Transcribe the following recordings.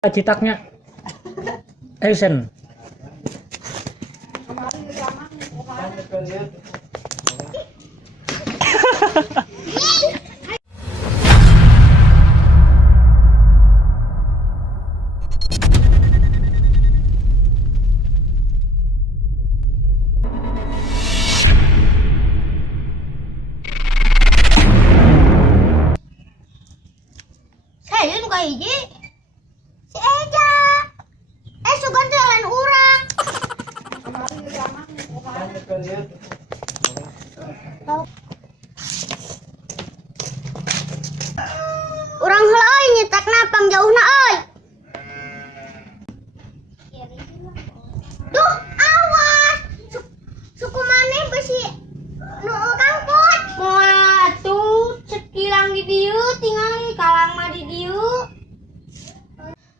Citaknya Asian. Saya nu ka hiji si Eja. Sugan teh lain urang. Urang heula euy nyetakna pangjauhna euy. Duh, awas. Suku maneh besi nu kangkut. Moal atuh cek kilang di dieu tingali kalang mah di dieu.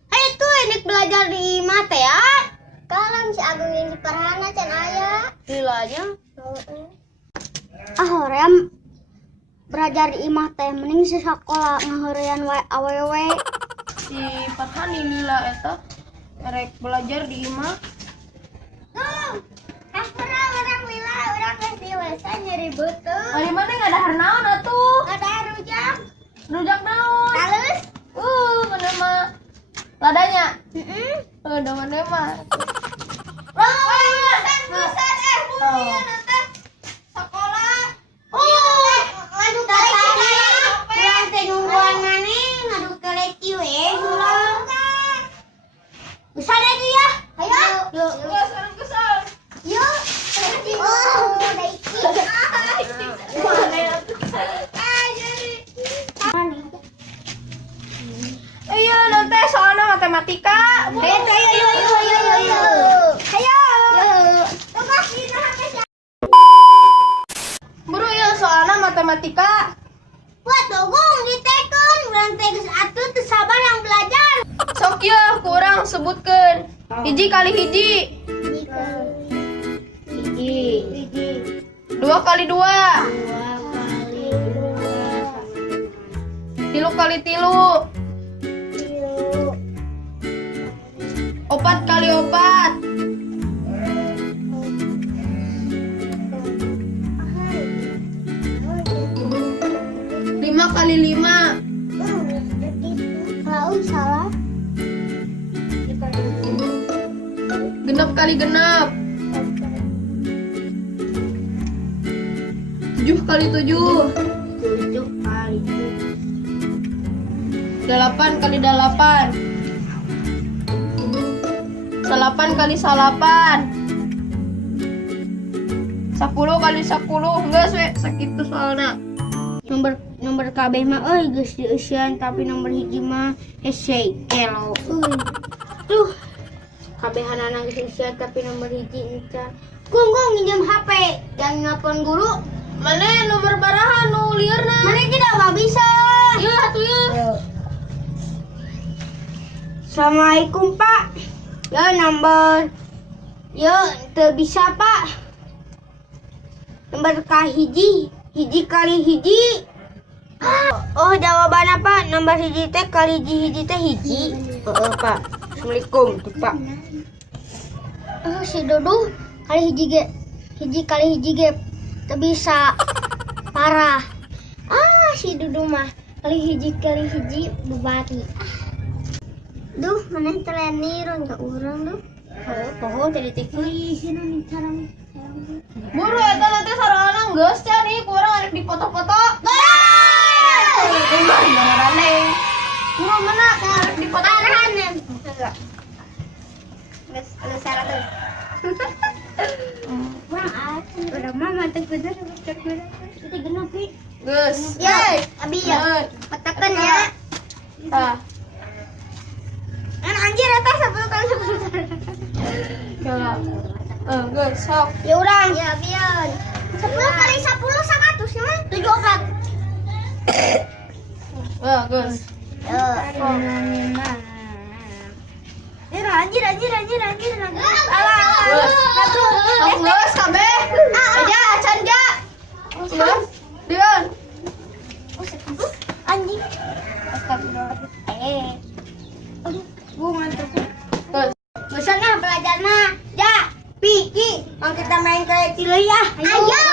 Ayo tuh ini belajar di imah teh ya. Kalang si Agung yang di Parahana can aya. Dilanya. Hoream belajar di imah teh mending si sakola ngaheurean wae awewe. Si Farhan lila eta rek belajar di imah. Tuh, aspara orang lila orang geus dewasa nyeri beuteung. Ari mana ngadahar naon atuh? Ada rujak. Rujak naon? Halus. Mana mah ladanya. Heeh. Da mana mah. Buset bulian teh. Sekolah. Ngadu keleki. Urang teh nungguan maneh ngadu keleki we urang. Bisa deh tuh ya. Ayo. Yuk. Sekarang kesal. Yuk. Oh, daiki. Iya, nanti soalnya matematika. Buru ya soalnya matematika. Buat dogong diteken, urang teh geus atuh teu sabar yang belajar. Sok ya kurang sebutkeun. Hiji kali hiji. Hiji. 2 kali 2. 3 kali 3. 4 kali 4. 5 kali 5. Kalau salah. Genep kali genep. 7 kali 7. 7 kali 8 kali 8. 8 kali 8. 10 kali 10. Enggak we sakitu soalna. Nomor kabeh mah euy geus dieuseun tapi nomor hiji mah hese kelo euy. Duh. Kabehanana geus dieuseun tapi nomor hiji encan. Gong minjem HP yang nelpon guru. Mana nomor baraha nu liurna? Mana tidak nggak bisa. Ieu atuh ieu. Assalamualaikum Pak. Ya nomor. Ya teu bisa Pak. Nomor kahiji. Hiji kali hiji. Oh jawaban apa? Nomor hiji teh kali hiji teh hiji. Pak. Assalamualaikum tuh Pak. Oh si Dodo kali hiji ge. Hiji kali hiji ge. Teu bisa. Parah. Si Dudu mah kali hiji bebati. Duh, mana teleni ron ka urang duh. Poho tadi teh euy sinu nih carang. Buru eta nanti sarana geus cari kurang arek dipoto-foto. Beneran nih. Buru mana arek dipoto. Parahan. Geus syarat tuh. Kurang atuh. Udah mama teh bener kita genep pi. Geus. Ya, abi ya. Petekan ya. Ah. Anjir eta 10 kali 10. Ya. Geus sok. Ya urang. Ya biar. 10 kali 10 100 mah 74. Geus. Anjir. Alah. Geus. Geus kabeh. Aja acan ja. Geus. Dion. Anjing. Astagfirullah. ngantukku. Bosan nah belajar nah. Ja, Piki, mau kita main kayak cilik ya. Ayo.